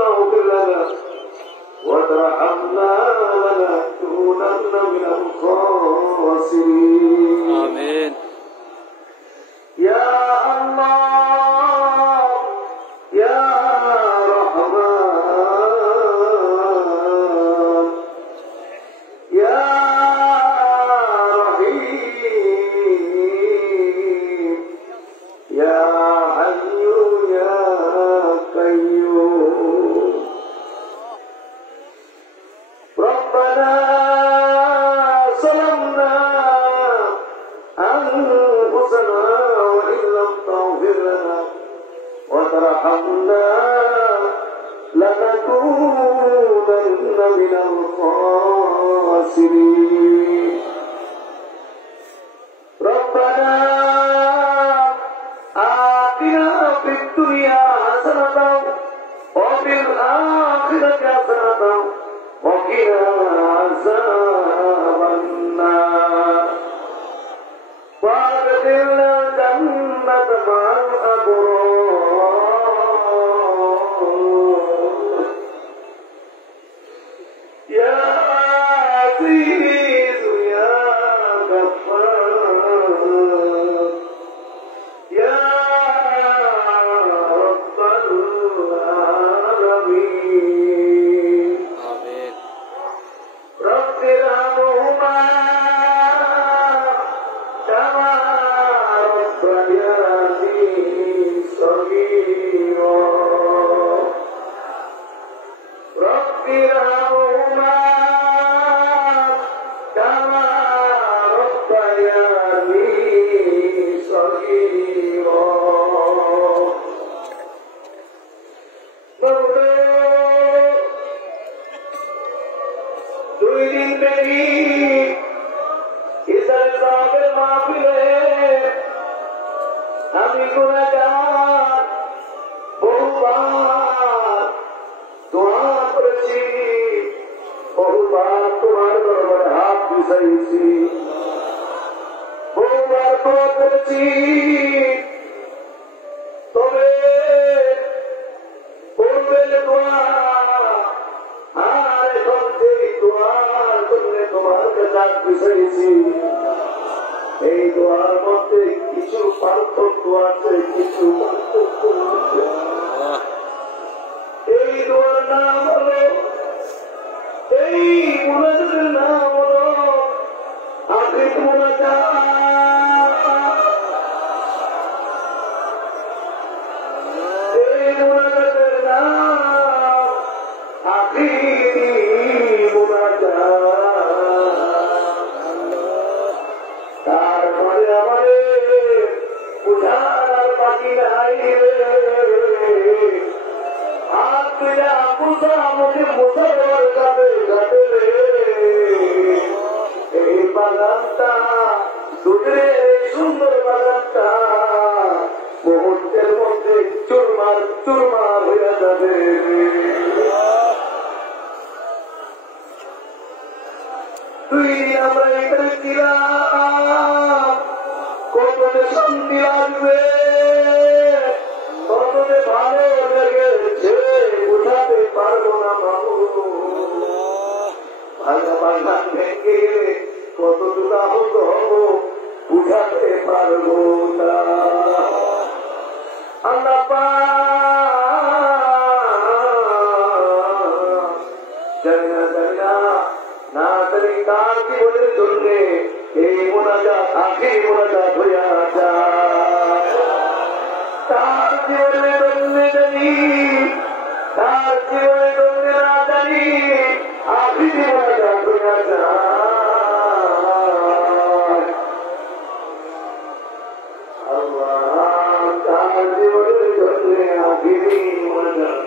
تغفر لنا وترحمنا لنكونن من الخاسرين. آمين. يا الله يا رحمن يا رحيم يا حي يا قيوم. ربنا ظلمنا أنفسنا وإن لم تغفر لنا وترحمنا لنكونن من الخاسرين. ربنا آتنا في الدنيا حسنة وفي الآخرة حسنة وقنا عذاب النار وأدخلنا الجنة مع الأبرار. يا عزيز يا غفار يا رب العالمين. آمين. رب ارحمهما كما ربياني صغيرا. رب ارحمهما كما ربياني صغيرا. দুই দিন ব্যাপী ইসলাম সাহেবের মাহফিলে আমি গুনাহগার বহুবার দোয়া করেছি, বহুবার তোমার দরবারে হাত বিছাইছি, বহুবার দোয়া করেছি। তবে পূর্বের দোয়া আর এখন সেই দোয়ার জন্য তোমার কাছে বিছাইছি। এই দোয়ার মধ্যে কিছু পার্থক্য আছে, কিছু পার্থক্য আছে। এই দোয়ার নাম হলো, এই মুনাজাতের নাম হলো আখির মুনাজাত। এই মুনাজাতের নাম আখির মুনাজাত। তারপরে আমাদের উঠার বাকি নাই রে। হাত তুলে মুসা আমাকে মুসাফর যাবে যাবে রে। এই বাগানটা দুধের সুন্দর বাগানটা মুহূর্তের মধ্যে চুরমার চুরমার হয়ে যাবে। তুই আমরা এখানে ছিলাম, কতটা শান্তি লাগবে, কতটা ভালো লেগেছে, বুঝাতে পারবো না বাবু। ভালো বাগান ভেঙে গেলে কতটুকু আহত হব বুঝাতে পারবো না। আল্লাহ জানি না জানি না না জানি কার জীবনের জন্য এই মোনাজাত আখির মোনাজাত হইয়া যায়।